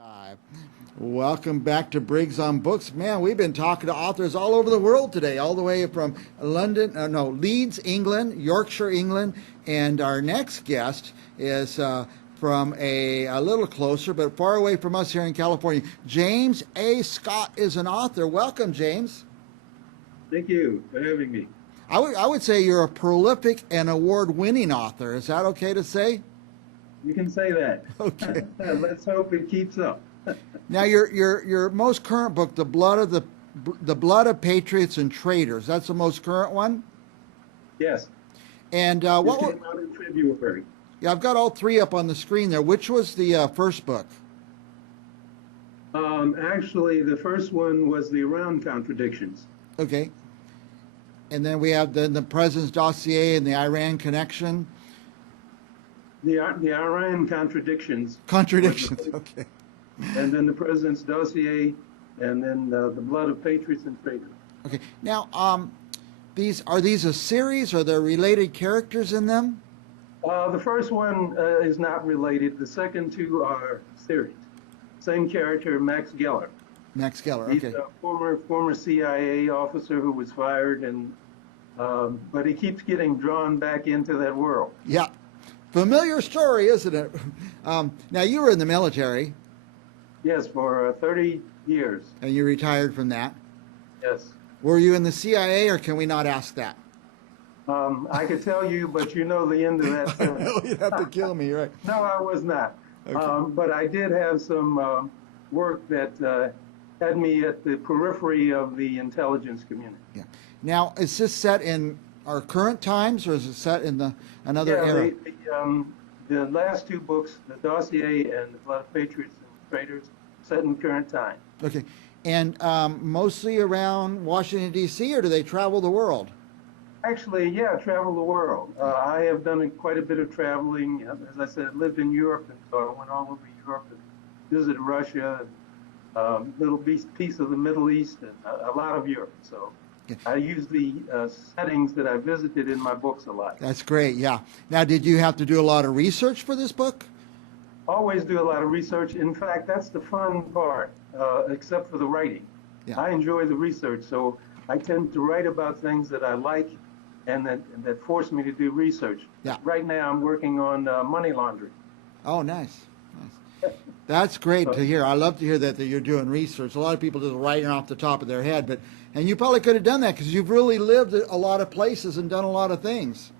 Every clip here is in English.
Live. Welcome back to Briggs on Books. Man, we've been talking to authors all over the world today, all the way from Leeds, England, Yorkshire, England, and our next guest is from a little closer, but far away from us here in California. James A. Scott is an author. Welcome, James. Thank you for having me. I would say you're a prolific and award-winning author. Is that okay to say? You can say that. Okay. Let's hope it keeps up. Now, your most current book, the Blood of Patriots and Traitors. That's the most current one. Yes. And It what? came out in February. Yeah, I've got all three up on the screen there. Which was the first book? Actually, the first one was the Iran contradictions. Okay. And then we have the President's Dossier and the Iran Connection. The Iran contradictions. Contradictions. Okay. And then the President's Dossier, and then the Blood of Patriots and Traitors. Okay. Now, these a series? Are there related characters in them? The first one is not related. The second two are series. Same character, Max Geller. Max Geller. He's Okay. a former CIA officer who was fired, and but he keeps getting drawn back into that world. Yeah. Familiar story, isn't it? Now, you were in the military, Yes, for 30 years. and you retired from that. Yes. Were you in the CIA, or can we not ask that? I could tell you, but you know the end of that story. No, you'd have to kill me, right? No, I was not. Okay. But I did have some work that had me at the periphery of the intelligence community. Yeah. Now, is this set in our current times, or is it set in another Yeah, era? the last two books, the Dossier and the Blood of Patriots and Traitors, set in current time. Okay. And mostly around Washington, D.C., or do they travel the world? Actually, yeah, travel the world. I have done quite a bit of traveling. As I said, I lived in Europe, and so I went all over Europe and visited Russia, and little piece of the Middle East, and a lot of Europe. So Okay. I use the settings that I visited in my books a lot. That's great, yeah. Now, did you have to do a lot of research for this book? Always do a lot of research. In fact, that's the fun part, except for the writing. Yeah. I enjoy the research, so I tend to write about things that I like and that force me to do research. Yeah. Right now, I'm working on money laundering. Oh, nice. Nice. That's great to hear. I love to hear that you're doing research. A lot of people just writing off the top of their head, and you probably could have done that because you've really lived a lot of places and done a lot of things.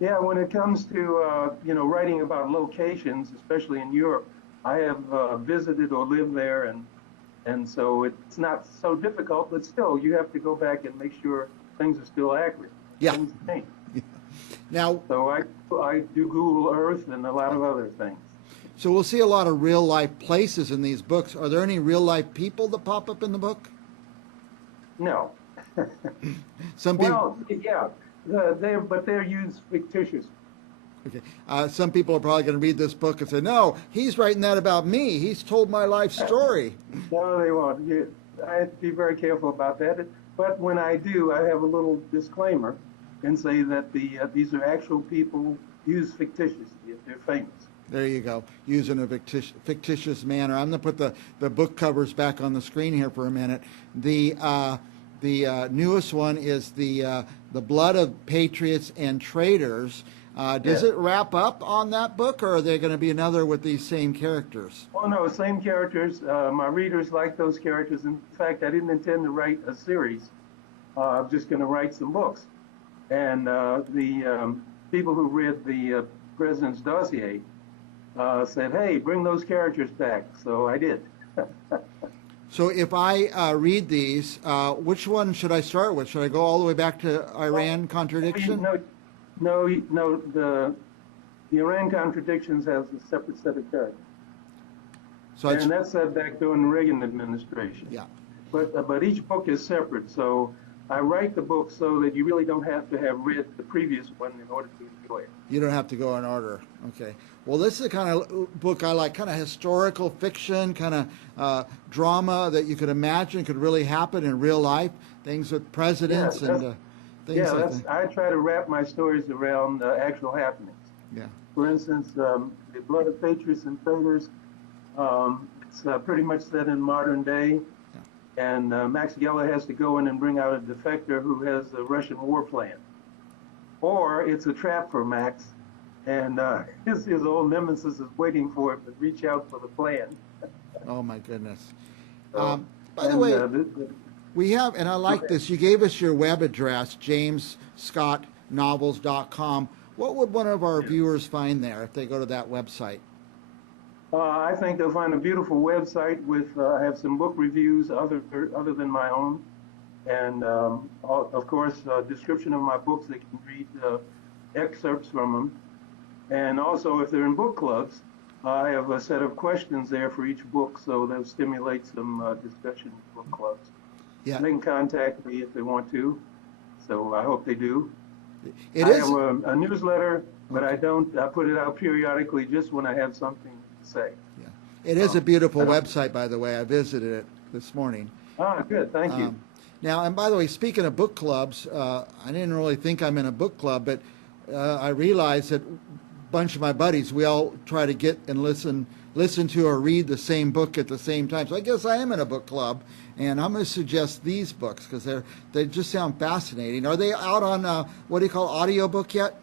Yeah, when it comes to writing about locations, especially in Europe, I have visited or lived there, and so it's not so difficult. But still, you have to go back and make sure things are still accurate. Yeah. Things change. Now, So I do Google Earth and a lot of other things. so we'll see a lot of real life places in these books. Are there any real life people that pop up in the book? No. Some people. Well, yeah, they're used fictitious. Okay. Some people are probably going to read this book and say, "No, he's writing that about me. He's told my life story." No, they won't. I have to be very careful about that. But when I do, I have a little disclaimer and say that these are actual people used fictitiously if they're famous. There you go. Using a fictitious manner. I'm going to put the book covers back on the screen here for a minute. The newest one is the Blood of Patriots and Traitors. Does Yeah. it wrap up on that book, or are there going to be another with these same characters? Oh no, same characters. My readers like those characters. In fact, I didn't intend to write a series. I'm just going to write some books. And the people who read the President's Dossier said, "Hey, bring those characters back." So I did. So if I read these, which one should I start with? Should I go all the way back to Iran contradiction? No. The Iran contradictions has a separate set of characters, So it's, and that's set back during the Reagan administration. yeah. But each book is separate. So I write the book so that you really don't have to have read the previous one in order to enjoy it. You don't have to go in order. Okay. Well, this is the kind of book I like, kind of historical fiction, kind of drama that you could imagine could really happen in real life, things with presidents Yeah, and things like that. I try to wrap my stories around actual happenings. Yeah. For instance, the Blood of Patriots and Traitors, It's pretty much set in modern day. And Max Geller has to go in and bring out a defector who has a Russian war plan. Or it's a trap for Max, and his old nemesis is waiting for him to reach out for the plan. Oh my goodness. So, By the and, way, we have, and I like this, you gave us your web address, jamesscottnovels.com. What would one of our viewers find there if they go to that website? I think they'll find a beautiful website with, I have some book reviews other than my own. And of course, a description of my books. They can read excerpts from them. And also, if they're in book clubs, I have a set of questions there for each book, so they'll stimulate some discussion in book clubs. Yeah. They can contact me if they want to, so I hope they do. I It is. have a newsletter, but I put it out periodically just when I have something to say. Yeah. It is a beautiful website, by the way. I visited it this morning. Ah, good, thank you. Now, and by the way, speaking of book clubs, I didn't really think I'm in a book club, but I realized that a bunch of my buddies, we all try to get and listen to or read the same book at the same time. So I guess I am in a book club, and I'm going to suggest these books because they just sound fascinating. Are they out on what do you call audiobook yet?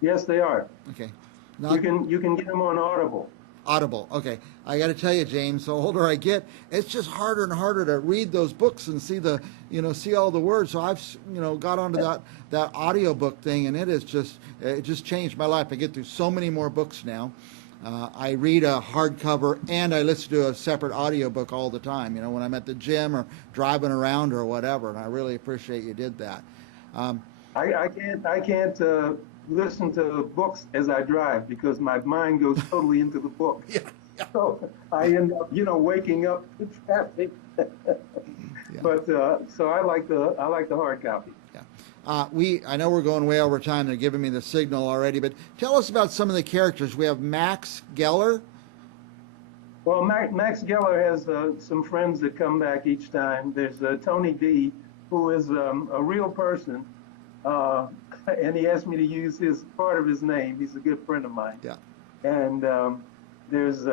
Yes, they are. Okay. You can get them on Audible. Audible. Okay. I got to tell you, James, the older I get, it's just harder and harder to read those books and see see all the words. So I've, got onto that audiobook thing, and it just changed my life. I get through so many more books now. I read a hardcover and I listen to a separate audiobook all the time, when I'm at the gym or driving around or whatever. And I really appreciate you did that. I can't listen to books as I drive because my mind goes totally into the book. Yeah. So I end up, waking up to traffic. But so I like the hard copy. Yeah. I know we're going way over time. They're giving me the signal already, but tell us about some of the characters. We have Max Geller. Well, Max Geller has some friends that come back each time. There's Tony D, who is a real person. And he asked me to use part of his name. He's a good friend of mine. Yeah. And there's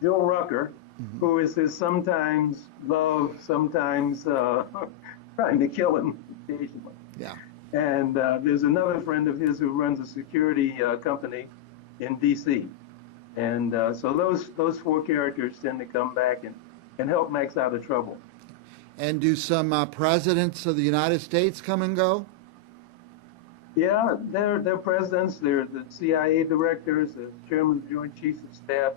Bill Rucker, who is his sometimes love, sometimes trying to kill him occasionally. Yeah. And there's another friend of his who runs a security company in D.C. And so those four characters tend to come back and help Max out of trouble. And do some presidents of the United States come and go? Yeah, they're presidents, they're the CIA directors, the chairman of the Joint Chiefs of Staff.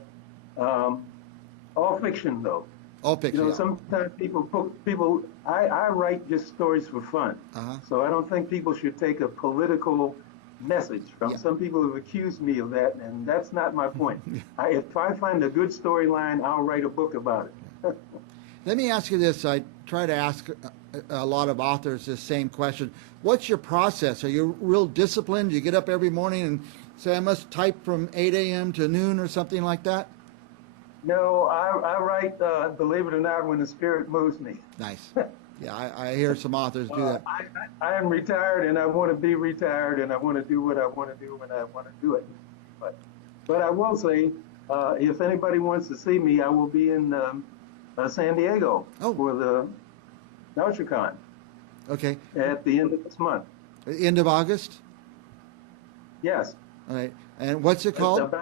All fiction, though. All fiction. Sometimes I write just stories for fun. So I don't think people should take a political message from. Yeah. Some people have accused me of that, and that's not my point. If I find a good storyline, I'll write a book about it. Let me ask you this. I try to ask a lot of authors this same question. What's your process? Are you real disciplined? You get up every morning and say, I must type from 8 a.m. to noon or something like that? No, I write, believe it or not, when the spirit moves me. Nice. Yeah, I hear some authors do that. I am retired, and I want to be retired, and I want to do what I want to do when I want to do it. But I will say, if anybody wants to see me, I will be in San Diego for the VoucherCon. Okay. At the end of this month. End of August? Yes. All right. And what's it called? It's the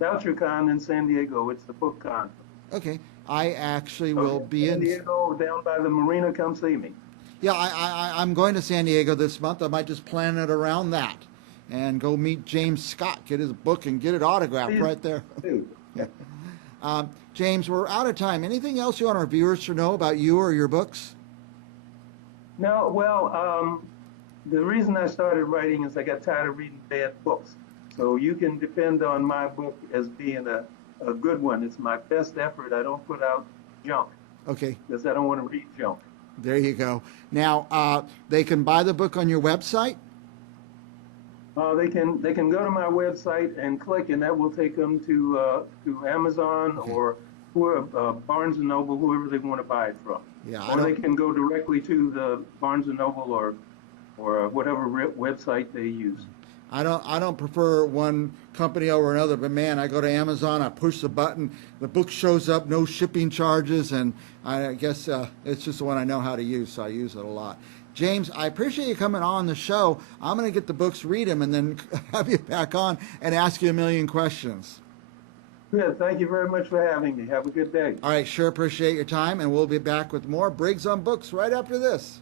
VoucherCon in San Diego. It's the book con. Okay. I actually will be San in Diego, down by the marina. Come see me. Yeah, I'm going to San Diego this month. I might just plan it around that and go meet James Scott, get his book, and get it autographed right there. Yeah. James, we're out of time. Anything else you want our viewers to know about you or your books? No, well, the reason I started writing is I got tired of reading bad books. So you can depend on my book as being a good one. It's my best effort. I don't put out junk. Okay. Because I don't want to read junk. There you go. Now, they can buy the book on your website? They can go to my website and click, and that will take them to Amazon or Barnes & Noble, whoever they want to buy it from. Yeah, or they can go directly to the Barnes & Noble or whatever website they use. I don't prefer one company over another, but man, I go to Amazon, I push the button, the book shows up, no shipping charges, and I guess it's just the one I know how to use, so I use it a lot. James, I appreciate you coming on the show. I'm going to get the books, read them, and then have you back on and ask you a million questions. Yeah, thank you very much for having me. Have a good day. All right, sure appreciate your time, and we'll be back with more Briggs on Books right after this.